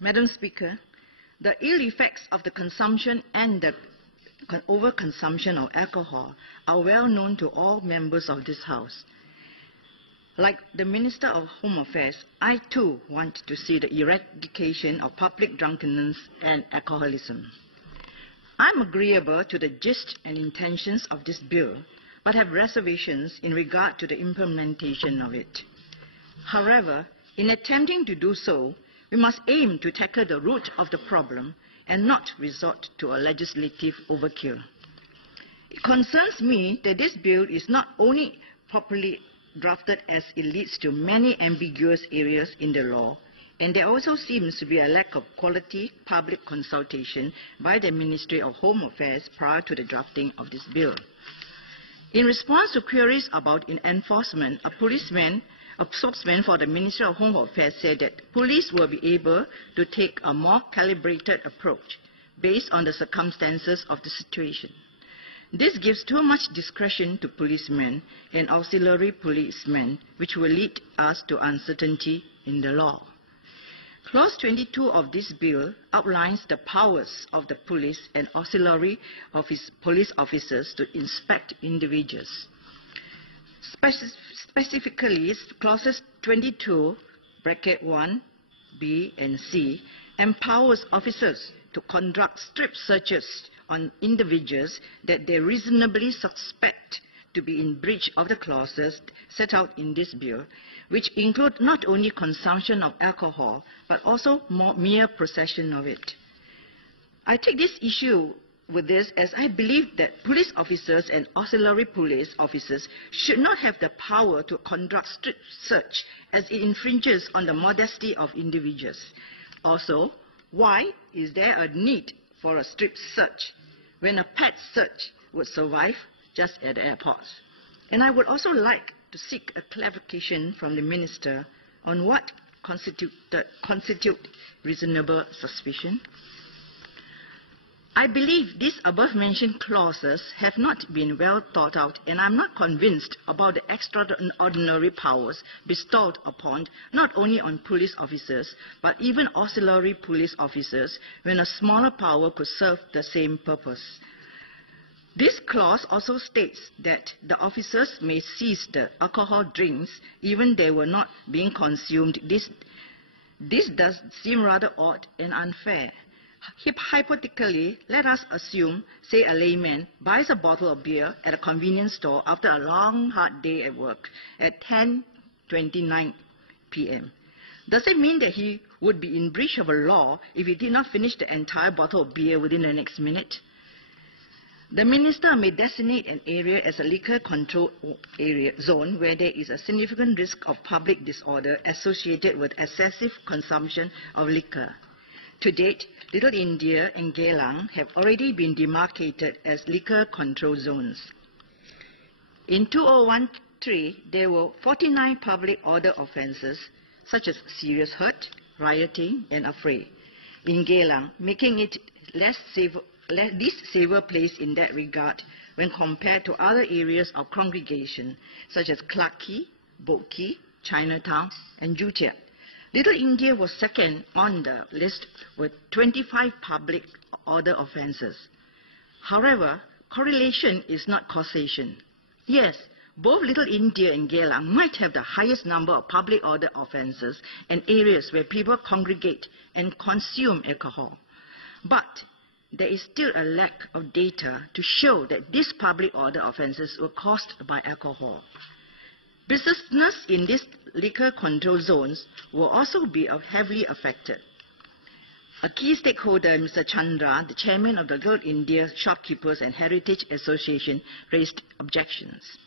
Madam Speaker, the ill effects of the consumption and the overconsumption of alcohol are well known to all members of this House. Like the Minister of Home Affairs, I too want to see the eradication of public drunkenness and alcoholism. I am agreeable to the gist and intentions of this bill, but have reservations in regard to the implementation of it. However, in attempting to do so, we must aim to tackle the root of the problem and not resort to a legislative overkill. It concerns me that this bill is not only properly drafted as it leads to many ambiguous areas in the law, and there also seems to be a lack of quality public consultation by the Ministry of Home Affairs prior to the drafting of this bill. In response to queries about enforcement, a spokesman for the Ministry of Home Affairs said that police will be able to take a more calibrated approach based on the circumstances of the situation. This gives too much discretion to policemen and auxiliary policemen, which will lead us to uncertainty in the law. Clause 22 of this bill outlines the powers of the police and auxiliary police officers to inspect individuals. Specifically, clauses 22, bracket 1, B and C, empowers officers to conduct strip searches on individuals that they reasonably suspect to be in breach of the clauses set out in this bill, which include not only consumption of alcohol, but also mere possession of it. I take this issue with this as I believe that police officers and auxiliary police officers should not have the power to conduct strip search as it infringes on the modesty of individuals. Also, why is there a need for a strip search when a pet search would survive just at the airports? And I would also like to seek a clarification from the Minister on what constitute reasonable suspicion. I believe these above-mentioned clauses have not been well thought out, and I'm not convinced about the extraordinary powers bestowed upon not only on police officers, but even auxiliary police officers, when a smaller power could serve the same purpose. This clause also states that the officers may seize the alcohol drinks even they were not being consumed. This does seem rather odd and unfair. Hypothetically, let us assume, say, a layman buys a bottle of beer at a convenience store after a long, hard day at work at 10:29 p.m. Does it mean that he would be in breach of a law if he did not finish the entire bottle of beer within the next minute? The Minister may designate an area as a liquor control zone where there is a significant risk of public disorder associated with excessive consumption of liquor. To date, Little India and Geylang have already been demarcated as liquor control zones. In 2013, there were 49 public order offences, such as serious hurt, rioting, and affray, in Geylang, making it least safer place in that regard when compared to other areas of congregation, such as Clarke Quay, Boat Quay, Chinatown, and Joo Chiat. Little India was second on the list with 25 public order offences. However, correlation is not causation. Yes, both Little India and Geylang might have the highest number of public order offences and areas where people congregate and consume alcohol. But there is still a lack of data to show that these public order offences were caused by alcohol. Business in these liquor control zones will also be heavily affected. A key stakeholder, Mr. Chandra, the chairman of the Little India Shopkeepers and Heritage Association, raised objections.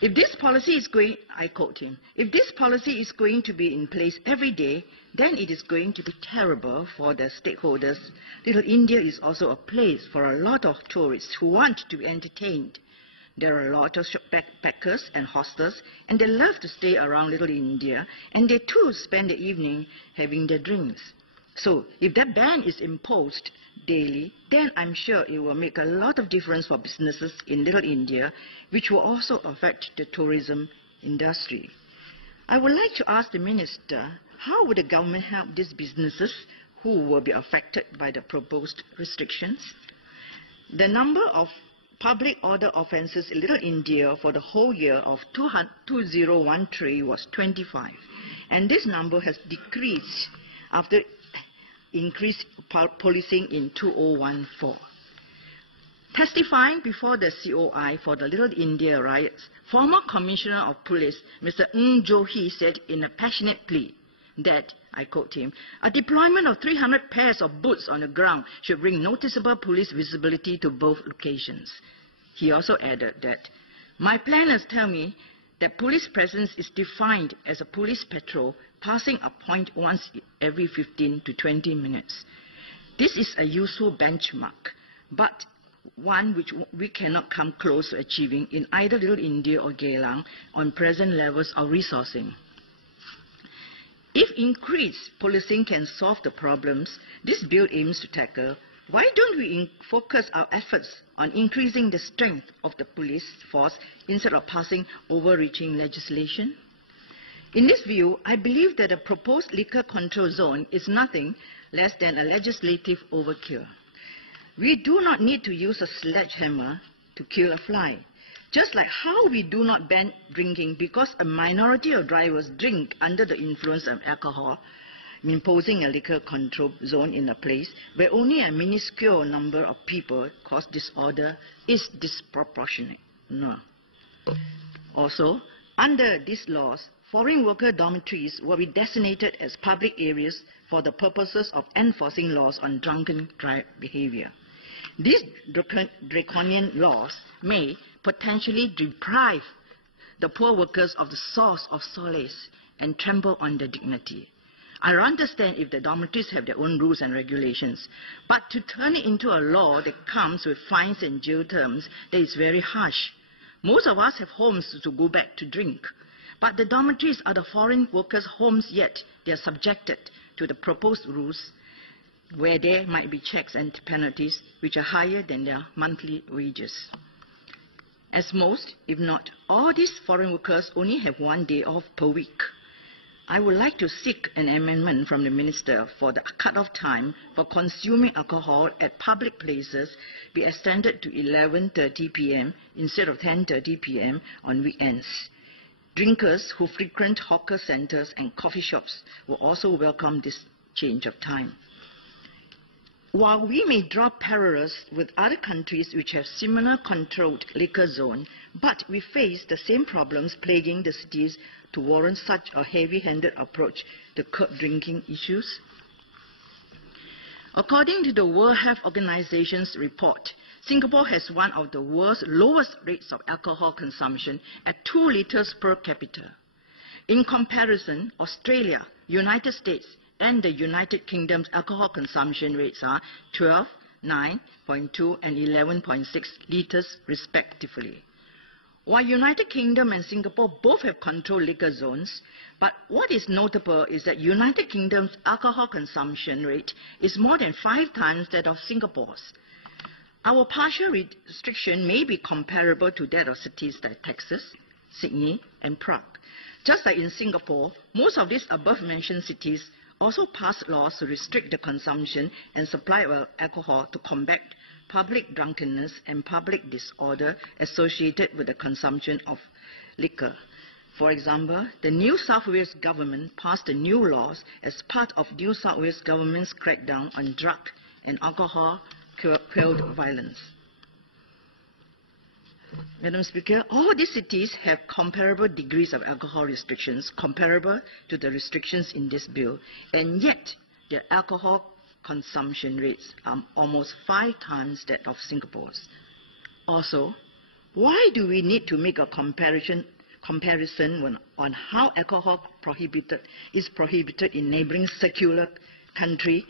If this policy is going, I quote him, if this policy is going to be in place every day, then it is going to be terrible for the stakeholders. Little India is also a place for a lot of tourists who want to be entertained. There are a lot of backpackers and hostels, and they love to stay around Little India, and they too spend the evening having their drinks. So if that ban is imposed daily, then I'm sure it will make a lot of difference for businesses in Little India, which will also affect the tourism industry. I would like to ask the Minister how would the government help these businesses who will be affected by the proposed restrictions? The number of public order offences in Little India for the whole year of 2013 was 25, and this number has decreased after increased policing in 2014. Testifying before the COI for the Little India riots, former Commissioner of Police, Mr. Ng Jo Hee, said in a passionate plea that, I quote him, a deployment of 300 pairs of boots on the ground should bring noticeable police visibility to both locations. He also added that, my planners tell me that police presence is defined as a police patrol passing a point once every 15 to 20 minutes. This is a useful benchmark, but one which we cannot come close to achieving in either Little India or Geylang on present levels of resourcing. If increased policing can solve the problems this bill aims to tackle, why don't we focus our efforts on increasing the strength of the police force instead of passing overreaching legislation? In this view, I believe that the proposed liquor control zone is nothing less than a legislative overkill. We do not need to use a sledgehammer to kill a fly. Just like how we do not ban drinking because a minority of drivers drink under the influence of alcohol, imposing a liquor control zone in a place where only a minuscule number of people cause disorder is disproportionate. No. Also, under these laws, foreign worker dormitories will be designated as public areas for the purposes of enforcing laws on drunken behavior. These draconian laws may potentially deprive the poor workers of the source of solace and trample on their dignity. I understand if the dormitories have their own rules and regulations, but to turn it into a law that comes with fines and jail terms, that is very harsh. Most of us have homes to go back to drink, but the dormitories are the foreign workers' homes, yet they are subjected to the proposed rules where there might be checks and penalties which are higher than their monthly wages. As most, if not all, these foreign workers only have 1 day off per week. I would like to seek an amendment from the Minister for the cut-off time for consuming alcohol at public places be extended to 11:30 p.m. instead of 10:30 p.m. on weekends. Drinkers who frequent hawker centres and coffee shops will also welcome this change of time. While we may draw parallels with other countries which have similar controlled liquor zones, but we face the same problems plaguing the cities to warrant such a heavy-handed approach to curb drinking issues. According to the World Health Organization's report, Singapore has one of the world's lowest rates of alcohol consumption at 2 liters per capita. In comparison, Australia, United States, and the United Kingdom's alcohol consumption rates are 12, 9.2 and 11.6 liters respectively. While United Kingdom and Singapore both have controlled liquor zones, but what is notable is that United Kingdom's alcohol consumption rate is more than 5 times that of Singapore's. Our partial restriction may be comparable to that of cities like Texas, Sydney, and Prague. Just like in Singapore, most of these above-mentioned cities also passed laws to restrict the consumption and supply of alcohol to combat public drunkenness and public disorder associated with the consumption of liquor. For example, the New South Wales government passed the new laws as part of New South Wales government's crackdown on drug and alcohol-fueled violence. Madam Speaker, all these cities have comparable degrees of alcohol restrictions comparable to the restrictions in this bill, and yet their alcohol consumption rates are almost 5 times that of Singapore's. Also, why do we need to make a comparison on how alcohol is prohibited in neighbouring secular country?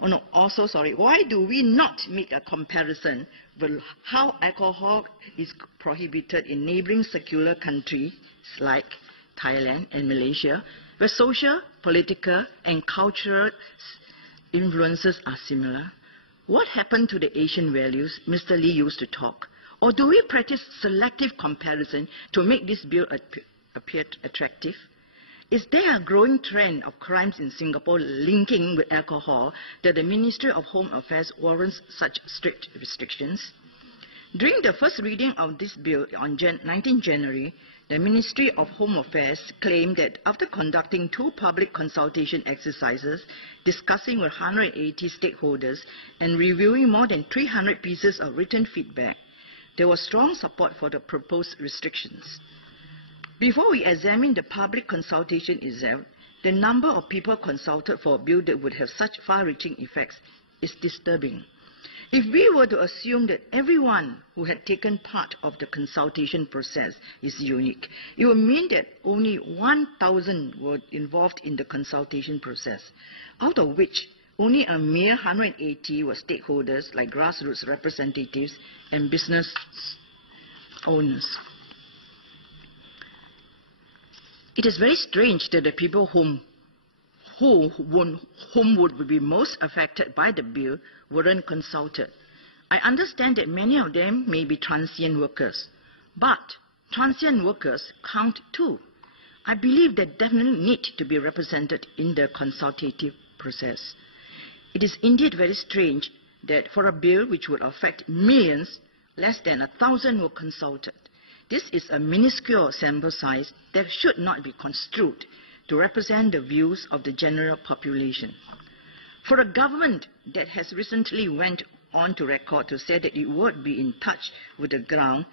Why do we not make a comparison with how alcohol is prohibited in neighbouring secular countries like Thailand and Malaysia, where social, political, and cultural influences are similar? What happened to the Asian values Mr. Lee used to talk? Or do we practice selective comparison to make this bill appear attractive? Is there a growing trend of crimes in Singapore linking with alcohol that the Ministry of Home Affairs warrants such strict restrictions? During the first reading of this bill on 19 January, the Ministry of Home Affairs claimed that after conducting 2 public consultation exercises, discussing with 180 stakeholders and reviewing more than 300 pieces of written feedback, there was strong support for the proposed restrictions. Before we examine the public consultation itself, the number of people consulted for a bill that would have such far-reaching effects is disturbing. If we were to assume that everyone who had taken part of the consultation process is unique, it would mean that only 1,000 were involved in the consultation process, out of which only a mere 180 were stakeholders like grassroots representatives and business owners. It is very strange that the people whom would be most affected by the bill weren't consulted. I understand that many of them may be transient workers, but transient workers count too. I believe they definitely need to be represented in the consultative process. It is indeed very strange that for a bill which would affect millions, less than 1,000 were consulted. This is a minuscule sample size that should not be construed to represent the views of the general population. For a government that has recently went on to record to say that it would be in touch with the ground,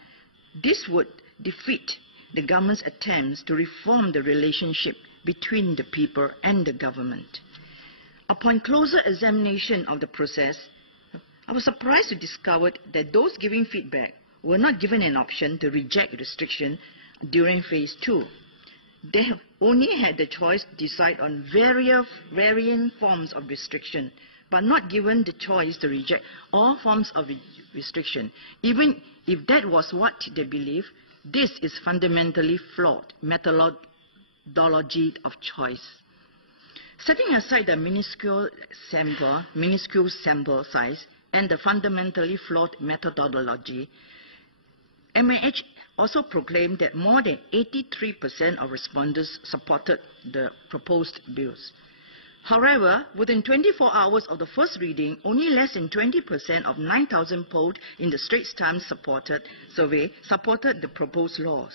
this would defeat the government's attempts to reform the relationship between the people and the government. Upon closer examination of the process, I was surprised to discover that those giving feedback were not given an option to reject restriction during phase 2. They have only had the choice to decide on varying forms of restriction, but not given the choice to reject all forms of restriction. Even if that was what they believe, this is fundamentally flawed methodology of choice. Setting aside the minuscule sample size and the fundamentally flawed methodology, MAH also proclaimed that more than 83% of respondents supported the proposed bills. However, within 24 hours of the first reading, only less than 20% of 9,000 polled in the Straits Times survey supported the proposed laws.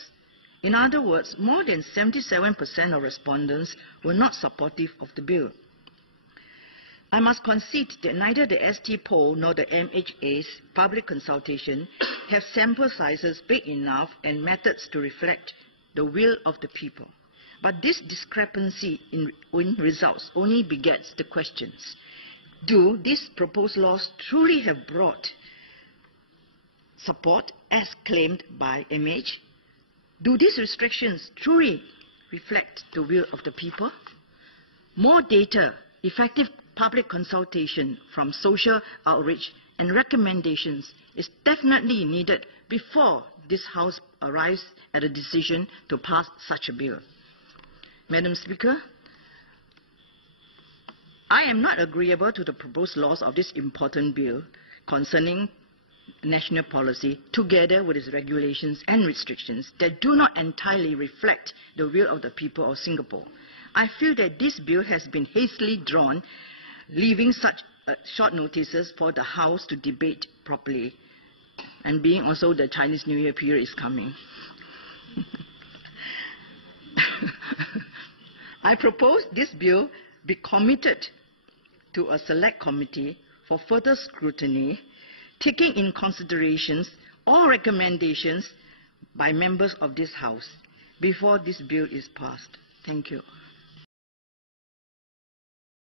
In other words, more than 77% of respondents were not supportive of the bill. I must concede that neither the ST poll nor the MHA's public consultation have sample sizes big enough and methods to reflect the will of the people. But this discrepancy in results only begets the questions. Do these proposed laws truly have broad support as claimed by MH? Do these restrictions truly reflect the will of the people? More data, effective public consultation from social outreach and recommendations is definitely needed before this House arrives at a decision to pass such a bill. Madam Speaker, I am not agreeable to the proposed laws of this important bill concerning national policy, together with its regulations and restrictions that do not entirely reflect the will of the people of Singapore. I feel that this bill has been hastily drawn, leaving such short notices for the House to debate properly, and being also the Chinese New Year period is coming. I propose this bill be committed to a select committee for further scrutiny, taking in considerations all recommendations by members of this House before this bill is passed. Thank you.